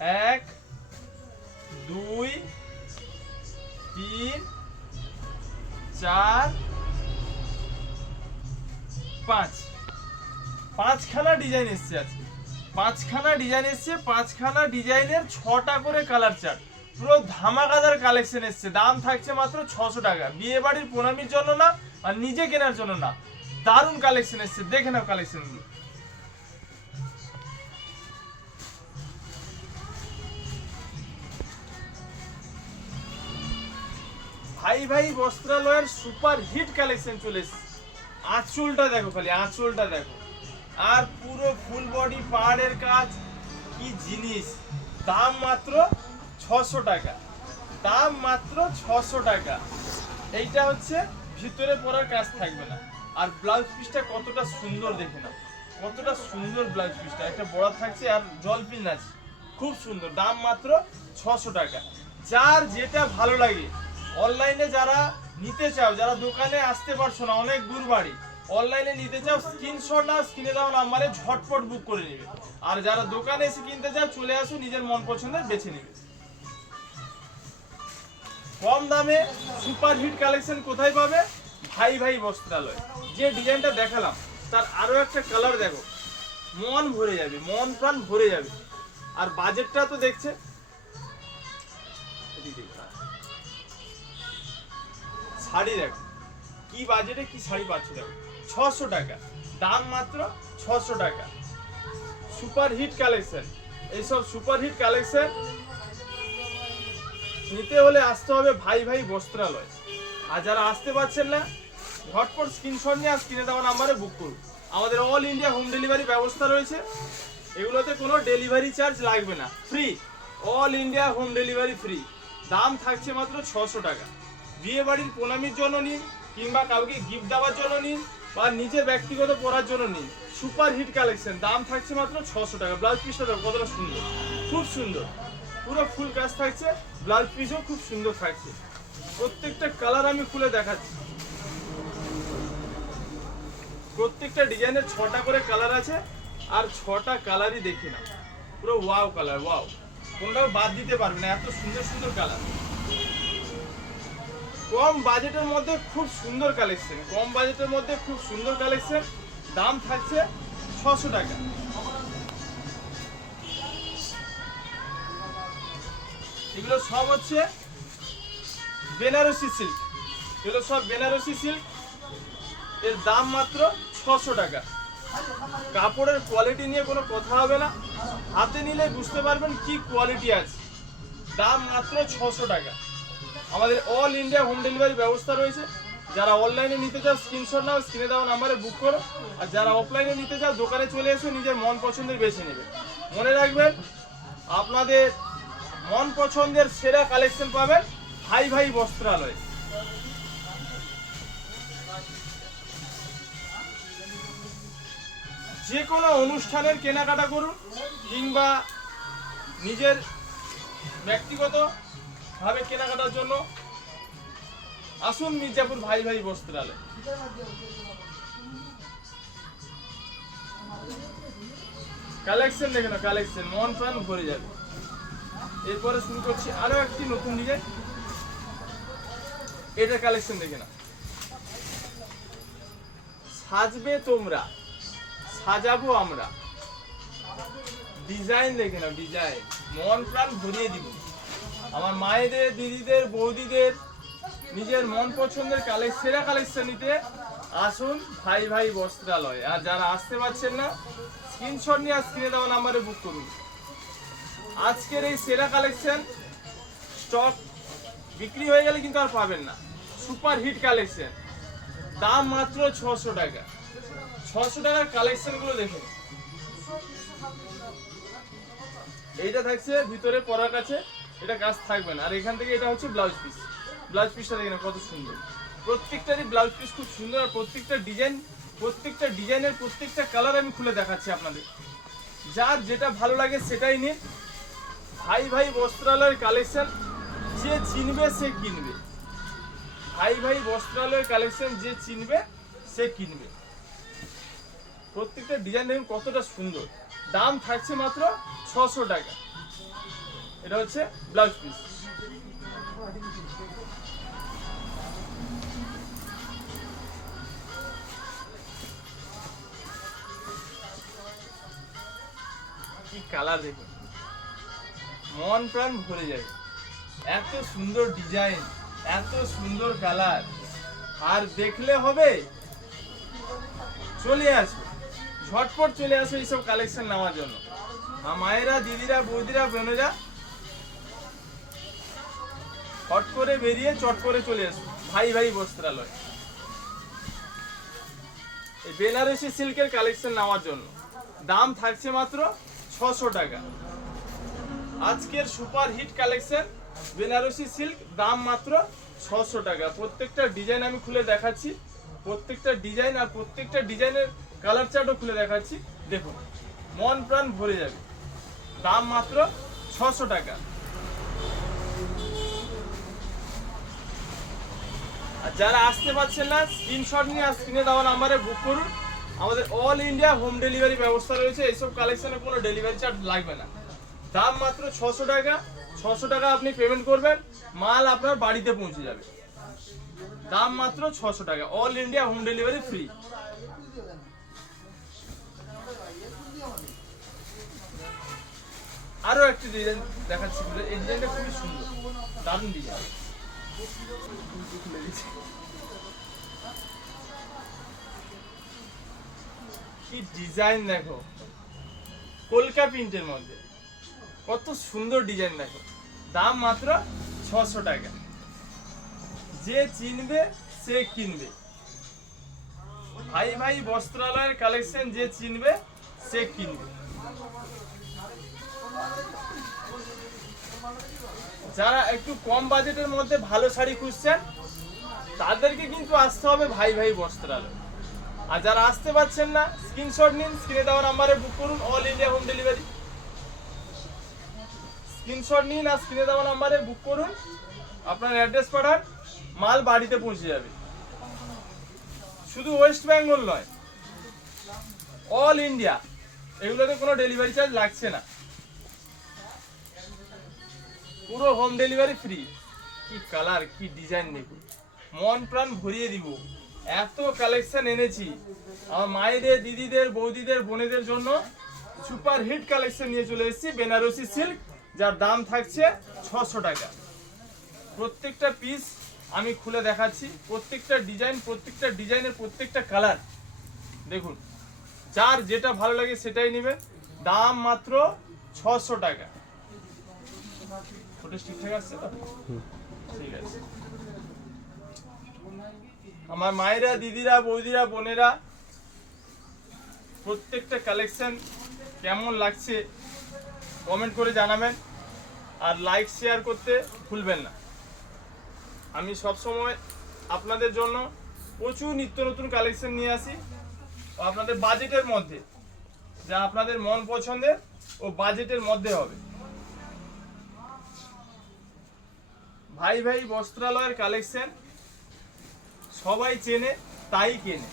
এক, দুই, তিন, চার, পাঁচ। পাঁচখানা ডিজাইন এসছে আজকে, পাঁচখানা ডিজাইন এসছে, পাঁচখানা ডিজাইনের 6টা করে কালার চার্ট। পুরো ধামাকাদার কালেকশন এসছে। দাম থাকছে মাত্র 600 টাকা। বিয়ে বাড়ির প্রণামীর জন্য না, আর নিজে কেনার জন্য না, দারুণ কালেকশন এসছে। দেখে নাও কালেকশনগুলো। ভাই ভাই বস্ত্রালয়ের সুপার হিট কালেকশন চলে এসছে। আঁচলটা দেখো, খালি আঁচলটা দেখো, আর পুরো ফুল বডি পাড়ের কাজ। কি জিনিস! দাম মাত্র 600 টাকা, দাম মাত্র 600 টাকা। এইটা হচ্ছে ভিতরে পরার কাজ থাকবে না। আর ব্লাউজ পিসটা কতটা সুন্দর দেখে নাও, কতটা সুন্দর ব্লাউজ পিসটা। একটা বড় থাকছে আর জল পিন আছে, খুব সুন্দর। দাম মাত্র 600 টাকা। যার যেটা ভালো লাগে, অনলাইনে যারা নিতে চাও, যারা দোকানে আসতে পারছো না, অনেক দূর বাড়ি, অনলাইনে নিতে চাও, স্ক্রিনশট না স্ক্রিনে দেওয়া নাম্বারে ঝটপট বুক করে নেবে। আর যারা দোকানে এসে কিনতে চাও, চলে আসো, নিজের মন পছন্দের বেছে নেবে। কম দামে সুপার হিট কালেকশন কোথায় পাবে? ভাই ভাই বস্ত্রালয়। যে ডিজাইনটা দেখালাম তার আরো একটা কালার দেখো, মন ভরে যাবে, মন প্রাণ ভরে যাবে। আর বাজেটটা তো দেখছে, শাড়ি দেখো কি বাজেটে কি শাড়ি পাচ্ছ দেখো। 600 টাকা, দাম মাত্র 600 টাকা। Super hit collection. এইসব সুপার হিট কালেকশন নিতে হলে আসতে হবে ভাই ভাই বস্ত্রালয়। আর যারা আসতে পারছেন না, ঝটপট স্ক্রিনশট নিয়ে স্ক্রিনে দেওয়া নাম্বারে বুক করুন। আমাদের অল ইন্ডিয়া হোম ডেলিভারি ব্যবস্থা রয়েছে। এগুলোতে কোনো ডেলিভারি চার্জ লাগবে না, free. All India home delivery free. দাম থাকছে মাত্র 600 টাকা। বিয়ে বাড়ির প্রণামীর জন্য নিন, কিংবা কাউকে গিফট দেওয়ার জন্য নিন, বা নিজে ব্যক্তিগত পরার জন্য নিন। সুপার হিট কালেকশন, দাম থাকছে মাত্র 600 টাকা। ব্লাউজ পিসটা দেখো কতটা সুন্দর, খুব সুন্দর, পুরো ফুল কাজ থাকছে। ব্লাউজ পিসও খুব সুন্দর থাকছে। প্রত্যেকটা কালার আমি খুলে দেখাচ্ছি। প্রত্যেকটা ডিজাইনের 6টা করে কালার আছে, আর 6টা কালারই দেখে না, পুরো ওয়াও কালার, ওয়াও। কোনটাও বাদ দিতে পারবে না, এত সুন্দর সুন্দর কালার। কম বাজেটের মধ্যে খুব সুন্দর কালেকশন, কম বাজেটের মধ্যে খুব সুন্দর কালেকশন। দাম থাকছে 600 টাকা। এগুলো সব হচ্ছে বেনারসি সিল্ক, এগুলো সব বেনারসি সিল্ক। এর দাম মাত্র 600 টাকা। কাপড়ের কোয়ালিটি নিয়ে কোনো কথা হবে না, হাতে নিলে বুঝতে পারবেন কি কোয়ালিটি আছে। দাম মাত্র 600 টাকা। আমাদের অল ইন্ডিয়া হোম ডেলিভারি ব্যবস্থা রয়েছে। যারা অনলাইনে নিতে চাও, স্ক্রিনশট নাও, স্ক্রিনে দেওয়া নাম্বারে বুক করো। আর যারা অফলাইনে নিতে চাও, দোকানে চলে এসে নিজের মন পছন্দের বেছে নেবে। মনে রাখবেন, আপনাদের মন পছন্দের সেরা কালেকশন পাবেন ভাই ভাই বস্ত্রালয়। যে কোনো অনুষ্ঠানের কেনাকাটা করুন, কিংবা নিজের ব্যক্তিগত ভাবে কেনাকাটার জন্য আসুন মির্জাপুর ভাই ভাই বস্ত্রালয়। কালেকশন দেখে না, কালেকশন মন প্রাণ ভরে যাবে। এরপরে শুরু করছি আরো একটি নতুন ডিজাইন। এটা কালেকশন দেখে না, সাজবে তোমরা, সাজাবো আমরা। ডিজাইন দেখে না, ডিজাইন মন প্রাণ ভরিয়ে দিব। আমার মায়েদের, দিদিদের, বৌদিদের নিজের মন পছন্দের সেরা কালেকশন নিতে আসুন ভাই ভাই বস্ত্রালয়। আর যারা আসতে পারছেন না, স্ক্রিনশট নিয়ে স্ক্রিনে দেওয়া নাম্বারে বুক করুন। আজকের এই সেরা কালেকশন স্টক বিক্রি হয়ে গেলে কিন্তু আর পাবেন না। সুপার হিট কালেকশন, দাম মাত্র 600 টাকা। 600 টাকার কালেকশন গুলো দেখুন। এইটা থাকছে ভিতরে পরার কাছে, এটা কাজ থাকবে না। আর এখান থেকে এটা হচ্ছে ব্লাউজ পিস। ব্লাউজ পিসটা দেখেন কত সুন্দর। প্রত্যেকটারই ব্লাউজ পিস খুব সুন্দর। আর প্রত্যেকটা ডিজাইনের প্রত্যেকটা কালার আমি খুলে দেখাচ্ছি আপনাদের। যার যেটা ভালো লাগে সেটাই নিন। ভাই ভাই বস্ত্রালয়ের কালেকশন যে চিনবে সে কিনবে। ভাই ভাই বস্ত্রালয়ের কালেকশন যে চিনবে সে কিনবে। প্রত্যেকটা ডিজাইন দেখুন কতটা সুন্দর। দাম থাকছে মাত্র 600 টাকা। এটা হচ্ছে ব্লাউজ পিস। কি কালার দেখুন, মন প্রাণ ভরে যাবে। এত সুন্দর ডিজাইন, এত সুন্দর কালার, আর দেখলে হবে চলে আসো, ঝটপট চলে আসো এইসব কালেকশন নেওয়ার জন্য। মায়েরা, দিদিরা, বৌদিরা, বোনেরা হট করে বেরিয়ে চট করে চলে আসো ভাই ভাই বস্ত্রালয় এই বেনারসি সিল্কের কালেকশন নেওয়ার জন্য। দাম থাকছে মাত্র 600 টাকা। আজকের super hit collection Banarasi silk, দাম মাত্র 600 টাকা। প্রত্যেকটা ডিজাইন আমি খুলে দেখাচ্ছি, প্রত্যেকটা ডিজাইন আর প্রত্যেকটা ডিজাইনের কালার চার্টও খুলে দেখাচ্ছি। দেখুন, মন প্রাণ ভরে যাবে। দাম মাত্র 600 টাকা। আর যারা আসতে পারছেন না, স্ক্রিনশট নিয়ে স্ক্রিনে দেওয়া নাম্বারে বুক করুন। আমাদের অল ইন্ডিয়া হোম ডেলিভারি ব্যবস্থা রয়েছে। এইসব কালেকশনে কোনো ডেলিভারি চার্জ লাগবে না। দাম মাত্র 600 টাকা। 600 টাকা আপনি পেমেন্ট করবেন, মাল আপনার বাড়িতে পৌঁছে যাবে। দাম মাত্র 600 টাকা, all India home delivery free. আরো একটি ডিজাইন দেখাচ্ছি, এই ডিজাইনটা খুবই সুন্দর, দারুণ ডিজাইন। কি ডিজাইন দেখো, কলকা প্রিন্টের মধ্যে কত সুন্দর ডিজাইন দেখো। দাম মাত্র 600 টাকা। যে চিনবে সে কিনবে। ভাই ভাই বস্ত্রালয়ের কালেকশন যে চিনবে সে কিনবে। যারা একটু কম বাজেটের মধ্যে ভালো শাড়ি খুঁজছেন তাদেরকে কিন্তু আসতে হবে ভাই ভাই বস্ত্রালয়। আর যারা আসতে পারছেন না, স্ক্রিনশট নিন, স্ক্রিনে দেওয়া নাম্বারে বুক করুন, all India home delivery. Screenshot নিন আর স্ক্রিনে দেওয়া নাম্বারে বুক করুন, আপনার অ্যাড্রেস পাঠান, মাল বাড়িতে পৌঁছে যাবে। শুধু ওয়েস্ট বেঙ্গল নয়, অল ইন্ডিয়া, এগুলোতে কোনো ডেলিভারি চার্জ লাগছে না, পুরো হোম ডেলিভারি ফ্রি। কি কালার, কি ডিজাইন দেখুন, মন প্রাণ ভরিয়ে দিব। এত কালেকশন এনেছি আমার মায়েদের, দিদিদের, বৌদিদের, বোনেদের জন্য। সুপার হিট কালেকশন নিয়ে চলে এসেছি বেনারসি সিল্ক, যার দাম থাকছে 600 টাকা। প্রত্যেকটা পিস আমি খুলে দেখাচ্ছি, প্রত্যেকটা ডিজাইন, প্রত্যেকটা ডিজাইনের প্রত্যেকটা কালার দেখুন। যার যেটা ভালো লাগে সেটাই নেবেন। দাম মাত্র 600 টাকা। ফটো ঠিকঠাক আসছে তো? ঠিক আছে। আমার মায়েরা, দিদিরা, বৌদিরা, বোনেরা, প্রত্যেকটা কালেকশন কেমন লাগছে কমেন্ট করে জানাবেন। আর লাইক শেয়ার করতে ভুলবেন না। আমি সব সময় আপনাদের জন্য প্রচুর নিত্য নতুন কালেকশন নিয়ে আসি, আপনাদের বাজেটের মধ্যে, যা আপনাদের মন পছন্দের ও বাজেটের মধ্যে হবে। ভাই ভাই বস্ত্রালয়ের কালেকশন সবাই চেনে, তাই কেনে।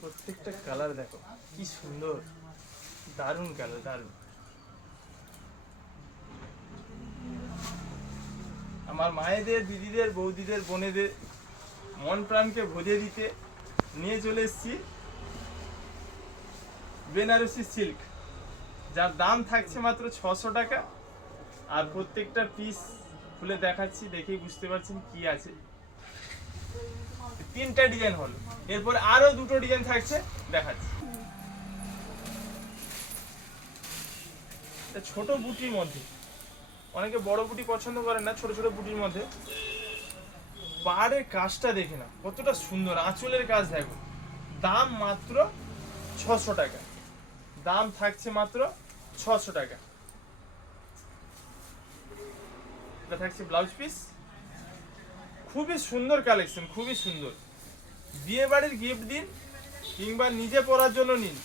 প্রত্যেকটা কালার দেখো কি সুন্দর, দারুণ কালার, দারুণ। আমার মায়েদের, দিদিদের, বৌদিদের, বোনেদের মন প্রাণকে ভরিয়ে দিতে নিয়ে চলে এসেছি বেনারসি সিল্ক, যার দাম থাকছে মাত্র 600 টাকা। আর প্রত্যেকটা পিস খুলে দেখাচ্ছি, দেখেই বুঝতে পারছেন কি আছে। 3টা ডিজাইন হলো, এরপরে আরো 2টো ডিজাইন থাকছে, দেখাচ্ছি। ছোট বুটির মধ্যে, অনেকে বড় বুটি পছন্দ করেন না, ছোট ছোট বুটির মধ্যে পাড়ের কাজটা দেখে না কতটা সুন্দর, আঁচলের কাজ দেখো। দাম মাত্র 600 টাকা। দাম থাকছে মাত্র 600 টাকা। এটা থাকছে ব্লাউজ পিস। খুবই সুন্দর কালেকশন, খুবই সুন্দর। বিয়ে বাড়ির গিফট দিন কিংবা নিজে পরার জন্য নিন,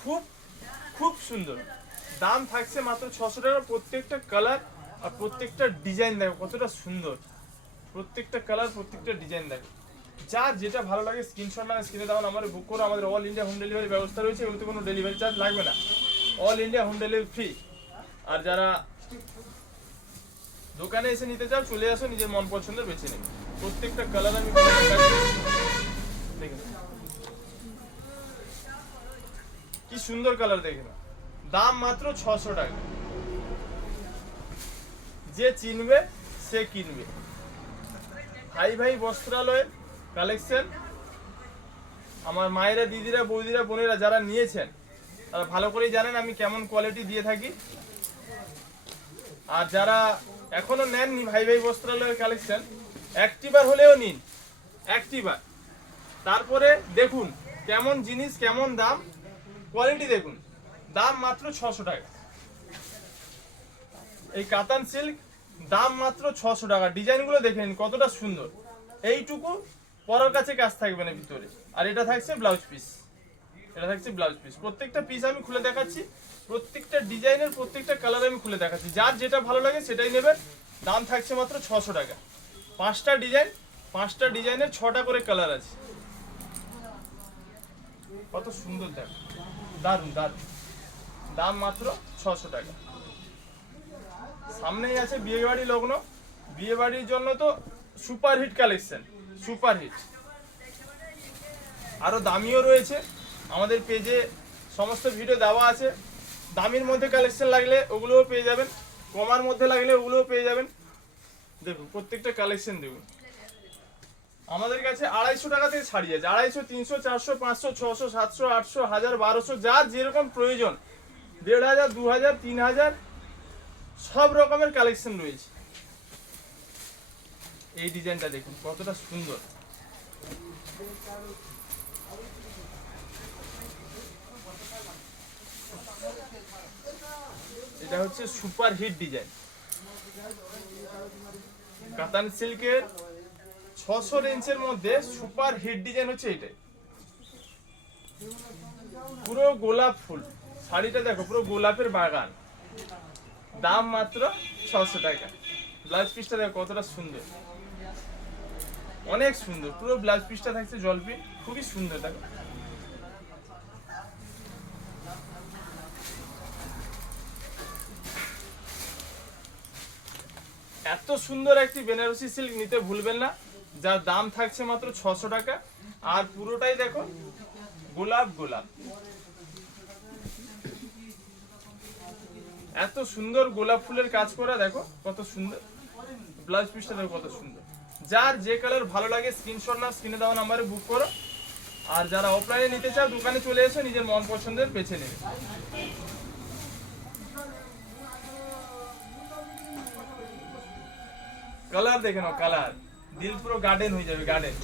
খুব খুব সুন্দর। দাম থাকছে মাত্র 600 টাকা। প্রত্যেকটা কালার আর প্রত্যেকটা ডিজাইন দেখো কতটা সুন্দর। প্রত্যেকটা কালার, প্রত্যেকটা ডিজাইন দেখো। যার যেটা ভালো লাগে স্ক্রিনশট না স্ক্রিনে দাও নাম্বারে বুক করো। আমাদের অল ইন্ডিয়া হোম ডেলিভারি ব্যবস্থা রয়েছে, এগুলোতে কোনো ডেলিভারি চার্জ লাগবে না, all India home delivery free. আর যারা দোকানে এসে নিতে চাও চলে আসো, নিজের মন পছন্দের বেছে নেবে। প্রত্যেকটা কালার আমি দেখেন কি সুন্দর কালার, দেখে না। দাম মাত্র 600 টাকা। যে চিনবে সে কিনবে। ভাই ভাই বস্ত্রালয়ের কালেকশন। আমার মায়েরা, দিদিরা, বৌদিরা, বোনেরা যারা নিয়েছেন তারা ভালো করেই জানেন আমি কেমন কোয়ালিটি দিয়ে থাকি। আর যারা এখনো নেননি ভাই ভাই বস্ত্রালয়ের কালেকশন, একটিবার হলেও নিন, একটিবার। তারপরে দেখুন কেমন জিনিস, কেমন দাম, কোয়ালিটি দেখুন। দাম মাত্র 600 টাকা। এই কাতান সিল্ক দাম মাত্র 600 টাকা। ডিজাইনগুলো দেখে নিন কতটা সুন্দর। এইটুকু পরার কাছে কাজ থাকবে না ভিতরে। আর এটা থাকছে ব্লাউজ পিস, এটা থাকছে ব্লাউজ পিস। প্রত্যেকটা পিস আমি খুলে দেখাচ্ছি, প্রত্যেকটা ডিজাইনের প্রত্যেকটা কালার আমি খুলে দেখাচ্ছি। যার যেটা ভালো লাগে সেটাই নেবেন। দাম থাকছে মাত্র 600 টাকা। 5টা ডিজাইন, 5টা ডিজাইনের 6টা করে কালার আছে। কত সুন্দর দেখ, দারুন দারুন। দাম মাত্র 600 টাকা। সামনেই আছে বিয়ে বাড়ি লগ্ন, বিয়ে বাড়ির জন্য তো super hit collection, super hit. আরো দামিও রয়েছে, আমাদের পেজে সমস্ত ভিডিও দেওয়া আছে। দামির মধ্যে কালেকশন লাগলে ওগুলোও পেয়ে যাবেন, কমার মধ্যে লাগলে ওগুলোও পেয়ে যাবেন। দেখুন প্রত্যেকটা কালেকশন দেখুন। আমাদের কাছে 250 টাকা থেকে ছাড়িয়ে আছে। 250, 300, 400, 500, 600, 700, 800, 1000, 1200, যার যেরকম প্রয়োজন। 1500, 2000, 3000 সব রকমের কালেকশন রয়েছে। এই ডিজাইনটা দেখুন কতটা সুন্দর। এটা হচ্ছে সুপার হিট ডিজাইন, কাতান সিল্কের 600 রেঞ্জের মধ্যে সুপার হিট ডিজাইন হচ্ছে এটাই। পুরো গোলাপ ফুল শাড়িটা দেখো, পুরো গোলাপের বাগান। দাম মাত্র 600 টাকা। ব্লাউজ পিসটা দেখো কতটা সুন্দর, অনেক সুন্দর। পুরো ব্লাউজ পিসটা থাকছে জলপি, খুবই সুন্দর। দেখো এত সুন্দর একটি বেনারসি সিল্ক নিতে ভুলবেন না, যার দাম থাকছে মাত্র 600 টাকা। আর পুরোটাই দেখো গোলাপ গোলাপ, এত সুন্দর গোলাপ ফুলের কাজ করা। দেখো কত সুন্দর ব্লাউজ পিসটা, দেখো কত সুন্দর। যার যে কালার ভালো লাগে স্ক্রিনশট না স্ক্রিনে দেওয়া নাম্বারে বুক করো। আর যারা অফলাইনে নিতে চাও দোকানে চলে এসে নিজের মন পছন্দের বেছে নেবে। কালার দেখে নাও, কালার দিল পুরো গার্ডেন হয়ে যাবে, গার্ডেন।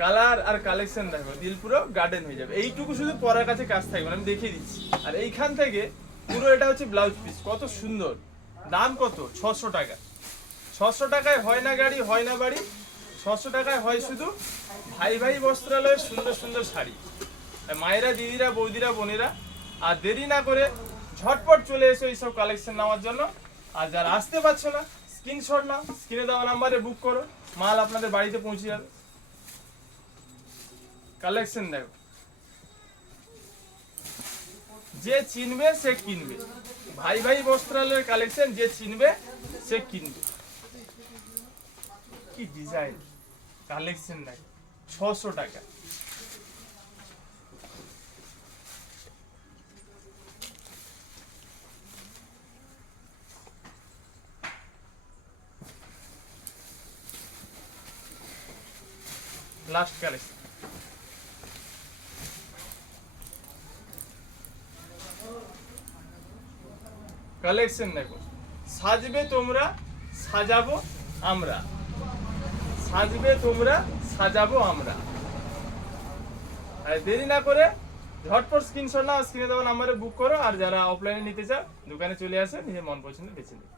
কালার আর কালেকশন দেখো, দিল পুরো গার্ডেন হয়ে যাবে। এইটুকু শুধু পরার কাছে কাজ থাকবে, আমি দেখিয়ে দিচ্ছি। আর এইখান থেকে পুরো এটা হচ্ছে ব্লাউজ পিস, কত সুন্দর। দাম কত? 600 টাকা। 600 টাকায় হয় না গাড়ি, হয় না বাড়ি। 600 টাকায় হয় শুধু ভাই ভাই বস্ত্রালয়ের সুন্দর সুন্দর শাড়ি। মায়েরা, দিদিরা, বৌদিরা, বোনেরা, আর দেরি না করে ঝটপট চলে এসো এইসব কালেকশন নেওয়ার জন্য। আর যারা আসতে পারছো না স্ক্রিনশট নাও, স্ক্রিনে দেওয়া নাম্বারে বুক করো, মাল আপনাদের বাড়িতে পৌঁছে যাবে। কালেকশন দেখো, যে চিনবে সে কিনবে। ভাই ভাই বস্ত্রালয়ের কালেকশন, যে চিনবে সে কিনবে। কি ডিজাইন কালেকশন দেখো, 600 টাকা। লাস্ট কালেকশন, কালেকশন দেখো। সাজবে তোমরা, সাজাবো আমরা। সাজবে তোমরা, সাজাবো আমরা। আর দেরি না করে ঝটপট স্ক্রিনশট নাও, স্ক্রিনে দেওয়া নাম্বারে বুক করো। আর যারা অফলাইনে নিতে চাও দোকানে চলে আসে, নিজের মন পছন্দ বেছে নিও।